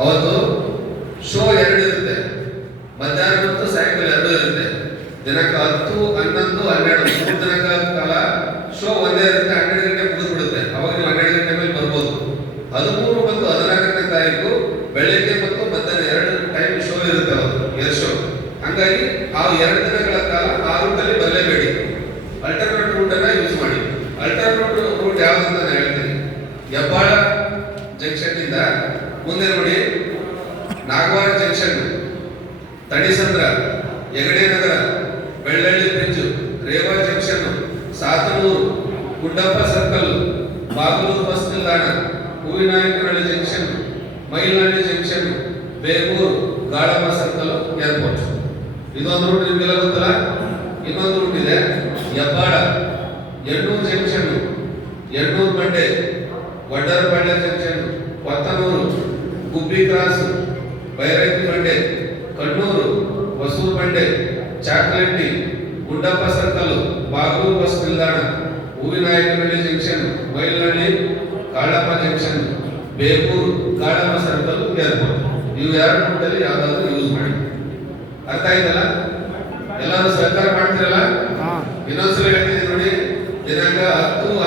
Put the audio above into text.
ಅವತ್ತು ಶೋ 2 ಇರುತ್ತೆ, ಮಧ್ಯಾಹ್ನ ಮತ್ತು ಸಾಯಂಕಾಲ 2 ಇರುತ್ತೆ. ದಿನಾಂಕ 10, 11, 12 3 ದಿನಗಳ ಕಾಲ ಶೋ ಒಂದೇ ಇರುತ್ತೆ. 12 ಗಂಟೆ ಮುಗಿದು ಬಿಡುತ್ತೆ. ಅವಾಗ ನೀವು 12 ಗಂಟೆ ಮೇಲೆ ಬರ್ಬೋದು. 13 ಮತ್ತು 14ನೇ ತಾರೀಕು ಬೆಳಿಗ್ಗೆ ಮತ್ತು ಮಧ್ಯಾಹ್ನ 2 ಟೈಮ್ ಶೋ ಇರುತ್ತೆ, ಅವತ್ತು ಏರ್ ಶೋ. ಹಂಗಾಗಿ ಆ 2 ದಿನಗಳ ಕಾಲ ಆ ರೂಟಲ್ಲಿ ಬರಲೇಬೇಡಿ. ಅಲ್ಟರ್ನೇಟ್ ರೂಟ್ ಅನ್ನ ಯೂಸ್ ಮಾಡಿ. ಅಲ್ಟರ್ನೇಟ್ ರೂಟ್ ಯಾವ್ದಂತ ನಾನು ಹೇಳ್ತೀನಿ. ಹೆಬ್ಬಾಳ ಜಂಕ್ಷನ್ ಇಂದ ಮುಂದೆ ನೋಡಿ, Nagawara junction, Thanisandra, Hegde Nagar, Bellahalli bridge, Reva junction, Sathanur, Guddappa circle, Bagalur bus ನಿಲ್ದಾಣ, Hoovinayakanahalli junction, Mylahalli junction, Begur, Galamma circle, airport. ಇದೊಂದು ರೂಟ್ ನಿಮಗೆಲ್ಲ ಗೊತ್ತಲ್ಲ. ಇನ್ನೊಂದು ರೂಟ್ ಇದೆ, Hebbal, ಎಣ್ಣೂರು junction, Hennur Bande, Vaddarapalya junction, Kothanur, Gubbi cross, Byrathi Bande, Kannur, Hosur Bande, ಚಾಕ್ಲೆಟ್ಟಿ, ಗುಡ್ಡಪ್ಪ ಸರ್ಕಲ್, ಬಾಗಲೂರು ಬಸ್ ನಿಲ್ದಾಣ, Hoovinayakanahalli junction, Mylahalli, Kalamma junction, Begur, Galamma circle, airport. ಇವು 2 ರೂಟಲ್ಲಿ ಯಾವ್ದಾದ್ರು ಯೂಸ್ ಮಾಡಿ. ಅರ್ಥ ಆಯ್ತಲ್ಲ? ಎಲ್ಲರೂ ಸಹಕಾರ ಮಾಡ್ತಿರಲ್ಲ? ಇನ್ನೊಂದ್ಸಲ ಹೇಳ್ತೀನಿ ನೋಡಿ, ದಿನಾಂಕ 10